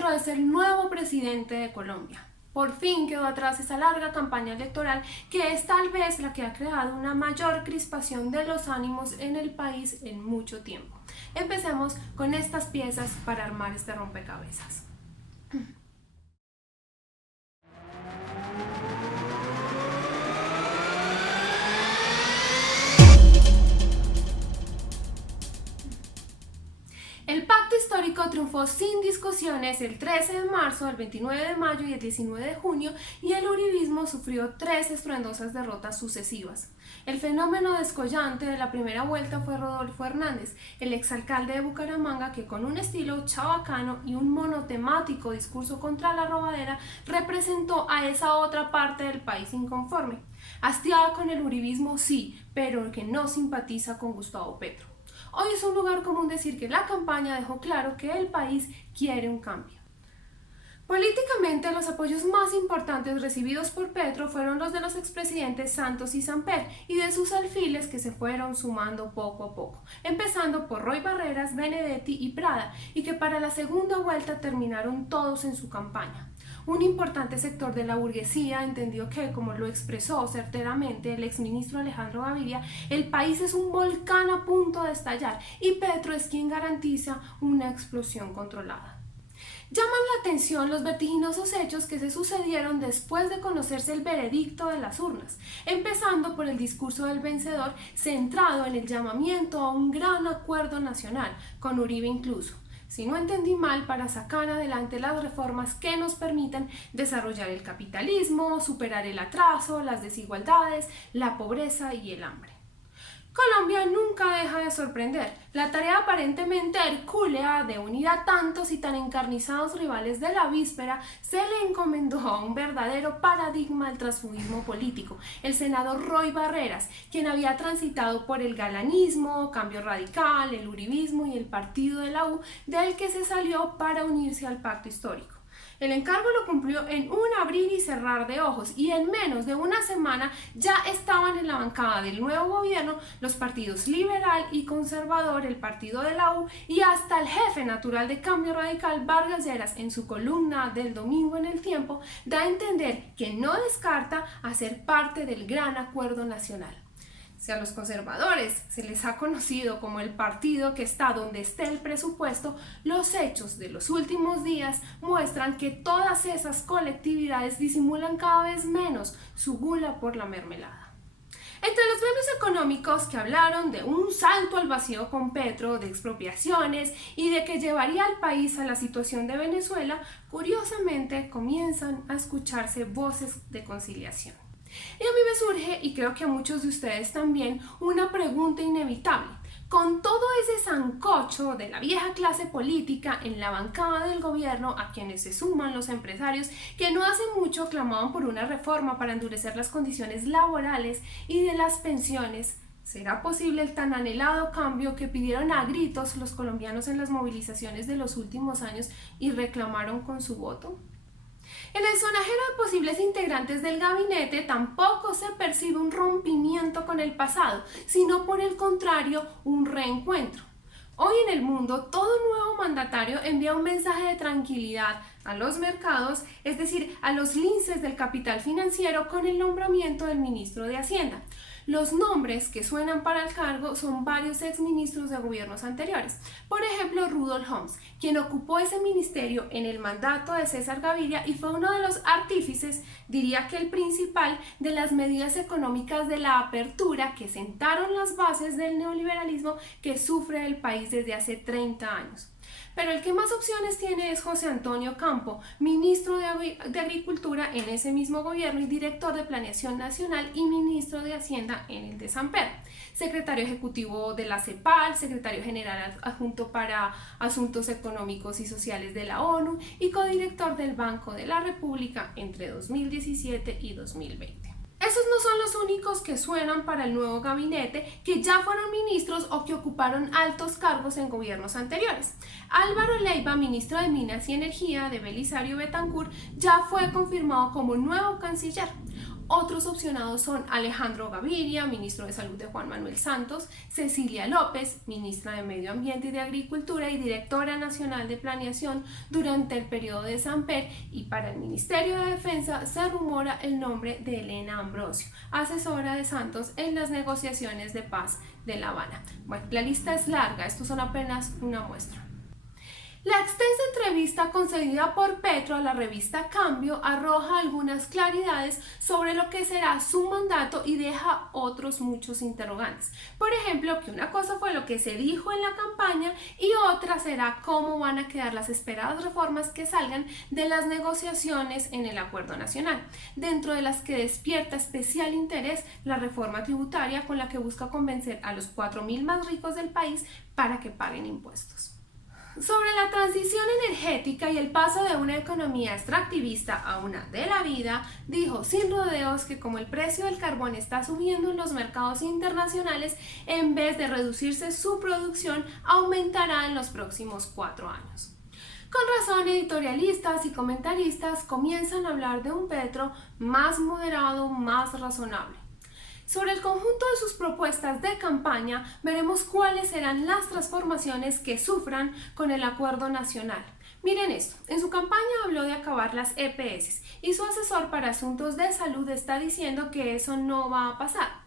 Petro es el nuevo presidente de Colombia. Por fin quedó atrás esa larga campaña electoral que es tal vez la que ha creado una mayor crispación de los ánimos en el país en mucho tiempo. Empecemos con estas piezas para armar este rompecabezas. El pacto histórico triunfó sin discusiones el 13 de marzo, el 29 de mayo y el 19 de junio, y el uribismo sufrió 3 estruendosas derrotas sucesivas. El fenómeno descollante de la primera vuelta fue Rodolfo Hernández, el exalcalde de Bucaramanga, que con un estilo chabacano y un monotemático discurso contra la robadera representó a esa otra parte del país inconforme. Hastiada con el uribismo, sí, pero que no simpatiza con Gustavo Petro. Hoy es un lugar común decir que la campaña dejó claro que el país quiere un cambio. Políticamente, los apoyos más importantes recibidos por Petro fueron los de los expresidentes Santos y Samper y de sus alfiles que se fueron sumando poco a poco, empezando por Roy Barreras, Benedetti y Prada, y que para la segunda vuelta terminaron todos en su campaña. Un importante sector de la burguesía entendió que, como lo expresó certeramente el exministro Alejandro Gaviria, el país es un volcán a punto de estallar y Petro es quien garantiza una explosión controlada. Llaman la atención los vertiginosos hechos que se sucedieron después de conocerse el veredicto de las urnas, empezando por el discurso del vencedor centrado en el llamamiento a un gran acuerdo nacional, con Uribe incluso. Si no entendí mal, para sacar adelante las reformas que nos permitan desarrollar el capitalismo, superar el atraso, las desigualdades, la pobreza y el hambre. Colombia nunca deja de sorprender. La tarea aparentemente hercúlea de unir a tantos y tan encarnizados rivales de la víspera se le encomendó a un verdadero paradigma del transfugismo político, el senador Roy Barreras, quien había transitado por el galanismo, Cambio Radical, el uribismo y el partido de la U, del que se salió para unirse al pacto histórico. El encargo lo cumplió en un abrir y cerrar de ojos y en menos de una semana ya estaban en la bancada del nuevo gobierno los partidos liberal y conservador, el partido de la U y hasta el jefe natural de Cambio Radical, Vargas Lleras, en su columna del domingo en El Tiempo, da a entender que no descarta hacer parte del gran acuerdo nacional. Si a los conservadores se les ha conocido como el partido que está donde esté el presupuesto, los hechos de los últimos días muestran que todas esas colectividades disimulan cada vez menos su gula por la mermelada. Entre los gremios económicos que hablaron de un salto al vacío con Petro, de expropiaciones y de que llevaría al país a la situación de Venezuela, curiosamente comienzan a escucharse voces de conciliación. Y a mí me surge, y creo que a muchos de ustedes también, una pregunta inevitable. Con todo ese sancocho de la vieja clase política en la bancada del gobierno, a quienes se suman los empresarios que no hace mucho clamaban por una reforma para endurecer las condiciones laborales y de las pensiones, ¿será posible el tan anhelado cambio que pidieron a gritos los colombianos en las movilizaciones de los últimos años y reclamaron con su voto? En el sonajero de posibles integrantes del gabinete tampoco se percibe un rompimiento con el pasado, sino por el contrario, un reencuentro. Hoy en el mundo, todo nuevo mandatario envía un mensaje de tranquilidad a los mercados, es decir, a los linces del capital financiero con el nombramiento del ministro de Hacienda. Los nombres que suenan para el cargo son varios exministros de gobiernos anteriores. Por ejemplo, Rudolf Homs, quien ocupó ese ministerio en el mandato de César Gaviria y fue uno de los artífices, diría que el principal, de las medidas económicas de la apertura que sentaron las bases del neoliberalismo que sufre el país desde hace 30 años. Pero el que más opciones tiene es José Antonio Campo, ministro de Agricultura en ese mismo gobierno y director de Planeación Nacional y ministro de Hacienda en el de Samper, secretario ejecutivo de la CEPAL, secretario general adjunto para Asuntos Económicos y Sociales de la ONU y codirector del Banco de la República entre 2017 y 2020. Esos no son los únicos que suenan para el nuevo gabinete, que ya fueron ministros o que ocuparon altos cargos en gobiernos anteriores. Álvaro Leiva, ministro de Minas y Energía de Belisario Betancur, ya fue confirmado como nuevo canciller. Otros opcionados son Alejandro Gaviria, ministro de Salud de Juan Manuel Santos, Cecilia López, ministra de Medio Ambiente y de Agricultura y directora nacional de Planeación durante el periodo de Samper, y para el Ministerio de Defensa se rumora el nombre de Elena Ambrosio, asesora de Santos en las negociaciones de paz de La Habana. Bueno, la lista es larga, estos son apenas una muestra. La extensa entrevista concedida por Petro a la revista Cambio arroja algunas claridades sobre lo que será su mandato y deja otros muchos interrogantes. Por ejemplo, que una cosa fue lo que se dijo en la campaña y otra será cómo van a quedar las esperadas reformas que salgan de las negociaciones en el Acuerdo Nacional, dentro de las que despierta especial interés la reforma tributaria con la que busca convencer a los 4.000 más ricos del país para que paguen impuestos. Sobre la transición energética y el paso de una economía extractivista a una de la vida, dijo sin rodeos que como el precio del carbón está subiendo en los mercados internacionales, en vez de reducirse su producción, aumentará en los próximos 4 años. Con razón, editorialistas y comentaristas comienzan a hablar de un Petro más moderado, más razonable. Sobre el conjunto de sus propuestas de campaña, veremos cuáles serán las transformaciones que sufran con el Acuerdo Nacional. Miren esto, en su campaña habló de acabar las EPS y su asesor para asuntos de salud está diciendo que eso no va a pasar.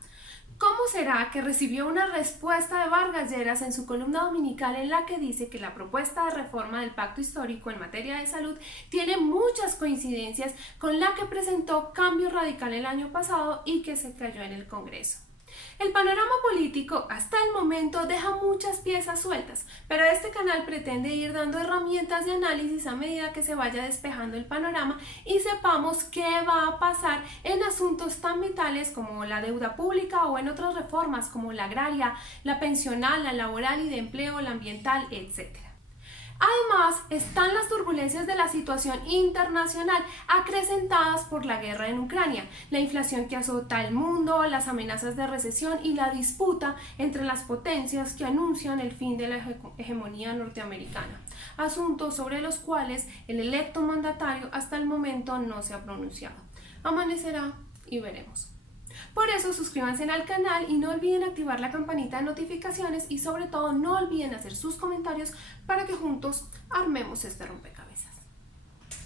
¿Cómo será que recibió una respuesta de Vargas Lleras en su columna dominical en la que dice que la propuesta de reforma del Pacto Histórico en materia de salud tiene muchas coincidencias con la que presentó Cambio Radical el año pasado y que se cayó en el Congreso? El panorama político hasta el momento deja muchas piezas sueltas, pero este canal pretende ir dando herramientas de análisis a medida que se vaya despejando el panorama y sepamos qué va a pasar en asuntos tan vitales como la deuda pública o en otras reformas como la agraria, la pensional, la laboral y de empleo, la ambiental, etc. Además, están las turbulencias de la situación internacional acrecentadas por la guerra en Ucrania, la inflación que azota el mundo, las amenazas de recesión y la disputa entre las potencias que anuncian el fin de la hegemonía norteamericana, asuntos sobre los cuales el electo mandatario hasta el momento no se ha pronunciado. Amanecerá y veremos. Por eso suscríbanse al canal y no olviden activar la campanita de notificaciones y sobre todo no olviden hacer sus comentarios para que juntos armemos este rompecabezas.